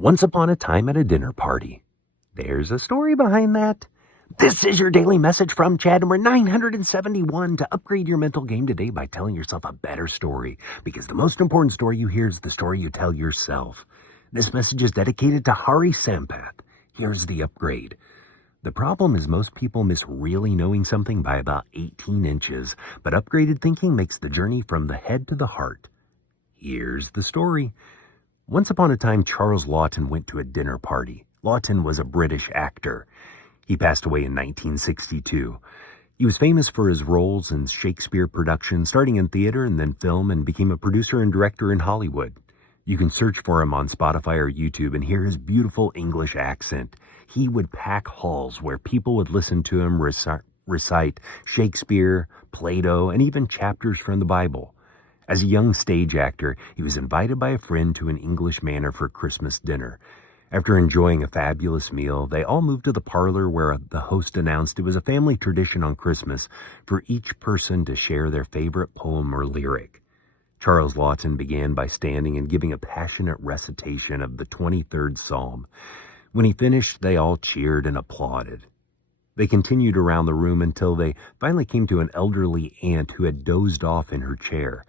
Once upon a time at a dinner party. There's a story behind that. This is your daily message from Chad, number 971, to upgrade your mental game today by telling yourself a better story. Because the most important story you hear is the story you tell yourself. This message is dedicated to Hari Sampath. Here's the upgrade. The problem is most people miss really knowing something by about 18 inches, but upgraded thinking makes the journey from the head to the heart. Here's the story. Once upon a time, Charles Laughton went to a dinner party. Laughton was a British actor. He passed away in 1962. He was famous for his roles in Shakespeare productions, starting in theater and then film, and became a producer and director in Hollywood. You can search for him on Spotify or YouTube and hear his beautiful English accent. He would pack halls where people would listen to him recite Shakespeare, Plato, and even chapters from the Bible. As a young stage actor, he was invited by a friend to an English manor for Christmas dinner. After enjoying a fabulous meal, they all moved to the parlor where the host announced it was a family tradition on Christmas for each person to share their favorite poem or lyric. Charles Laughton began by standing and giving a passionate recitation of the 23rd Psalm. When he finished, they all cheered and applauded. They continued around the room until they finally came to an elderly aunt who had dozed off in her chair.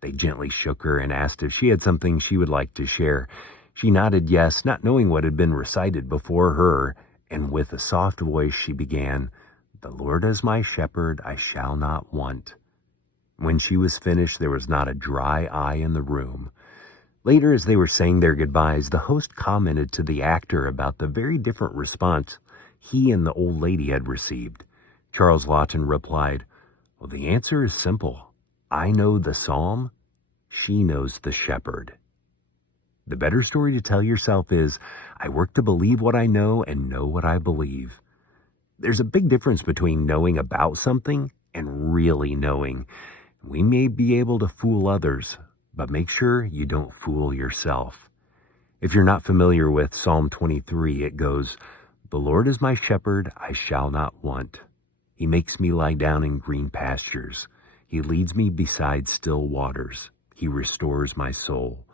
They gently shook her and asked if she had something she would like to share. She nodded yes, not knowing what had been recited before her, and with a soft voice she began, "The Lord is my shepherd, I shall not want." When she was finished, there was not a dry eye in the room. Later, as they were saying their goodbyes, the host commented to the actor about the very different response he and the old lady had received. Charles Laughton replied, "Well, the answer is simple. I know the psalm, she knows the shepherd." The better story to tell yourself is, I work to believe what I know and know what I believe. There's a big difference between knowing about something and really knowing. We may be able to fool others, but make sure you don't fool yourself. If you're not familiar with Psalm 23, it goes, "The Lord is my shepherd, I shall not want. He makes me lie down in green pastures. He leads me beside still waters. He restores my soul.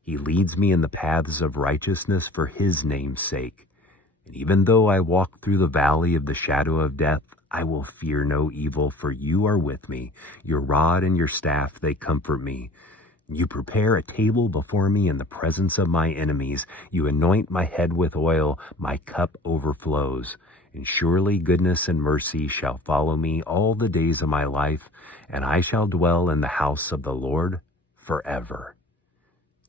He leads me in the paths of righteousness for his name's sake. And even though I walk through the valley of the shadow of death, I will fear no evil, for you are with me. Your rod and your staff, they comfort me. You prepare a table before me in the presence of my enemies. You anoint my head with oil. My cup overflows. And surely goodness and mercy shall follow me all the days of my life, and I shall dwell in the house of the Lord forever."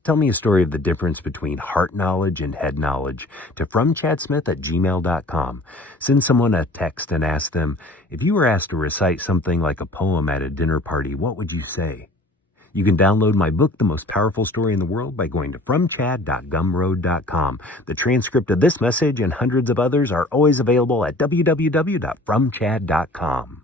Tell me a story of the difference between heart knowledge and head knowledge to fromchadsmith@gmail.com. Send someone a text and ask them, if you were asked to recite something like a poem at a dinner party, what would you say? You can download my book, The Most Powerful Story in the World, by going to fromchad.gumroad.com. The transcript of this message and hundreds of others are always available at www.fromchad.com.